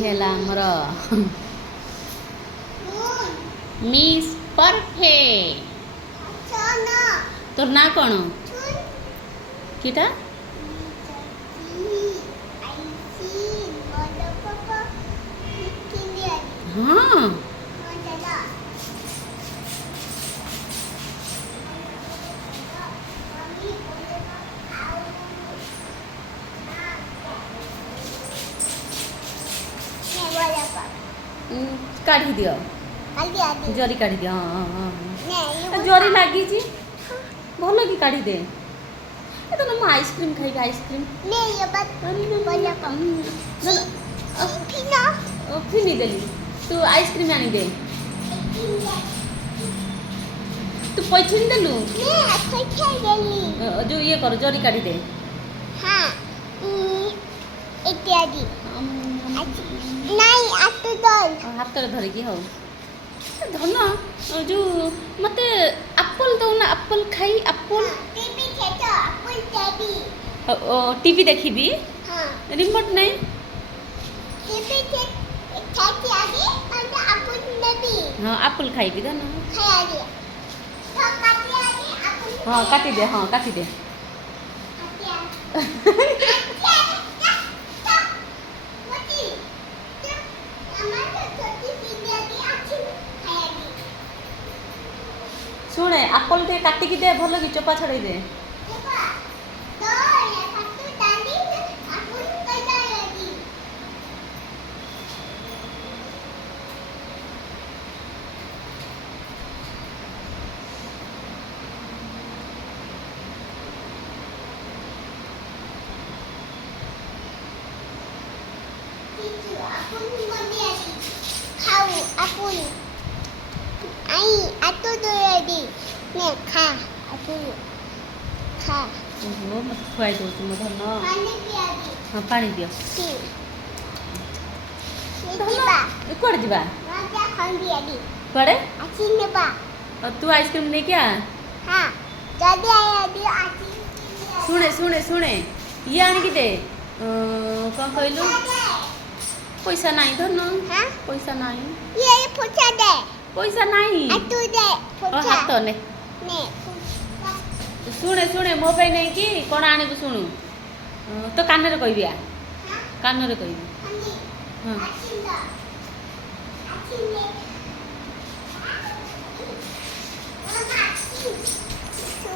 ହେଲା ଆମର miss perfect. ତୋର ନା କ'ଣ? କିଟା? ହଁ କାଢ଼ି ଦିଅ, ଜରି କାଢ଼ି ଦିଅ। ହଁ ଜରି ଲାଗିଛି, ଭଲ କି କାଢ଼ି ଦେ। ଏ ତ ମୁଁ ଆଇସ୍କ୍ରିମ୍ ଖାଇବି, ଆଇସ୍କ୍ରିମ୍। ଫିନି ଦେଲି, ତୁ ଆଇସ୍କ୍ରିମ୍ ଆଣିଦେ। ତୁ ପଇଛିଣି ଦେଲୁ ଯେଉଁ ଇଏ କର, ଜରି କାଢ଼ି ଦେ। ହାତରେ ଧରିକି ହଉ। ଧନ ଯେଉଁ ମୋତେ ଆପଲ୍ ଦଉନା, ଆପଲ୍ ଖାଇ। ଆପଲ୍ ଟିଭି ଦେଖିବି, ରିମୋଟ୍ ନାହିଁ। ହଁ ଆପଲ୍ ଖାଇବି ଧନ। ହଁ କାଟିଦେ, ହଁ କାଟିଦେ। ଶୁଣେ, ଆପଲ୍ ଟିକେ କାଟିକି ଦେ, ଭଲ କି ଚୋପା ଛଡ଼େଇ ଦେ। ମୋତେ ଖୁଆଇ ଦେଉଛି ମୋ ଧନ। ହଁ ପାଣି ଦିଅ। କୁଆଡ଼େ ଯିବା? କୁଆଡ଼େ? ତୁ ଆଇସ୍କ୍ରିମ୍ ନେଇକି ଆ। ଶୁଣେ ଇଏ ଆଣିକି ଦେ। କ'ଣ କହିଲୁ? ପଇସା ନାହିଁ ଧନ, ପଇସା ନାହିଁ। ପଇସା ନାହିଁ, ହାତ ନେ। ଶୁଣେ ମୋ ପାଇଁ ନେଇକି କ'ଣ ଆଣିବୁ ଶୁଣୁ। ତ କାନରେ କହିବି, କାନରେ କହିବି। ହଁ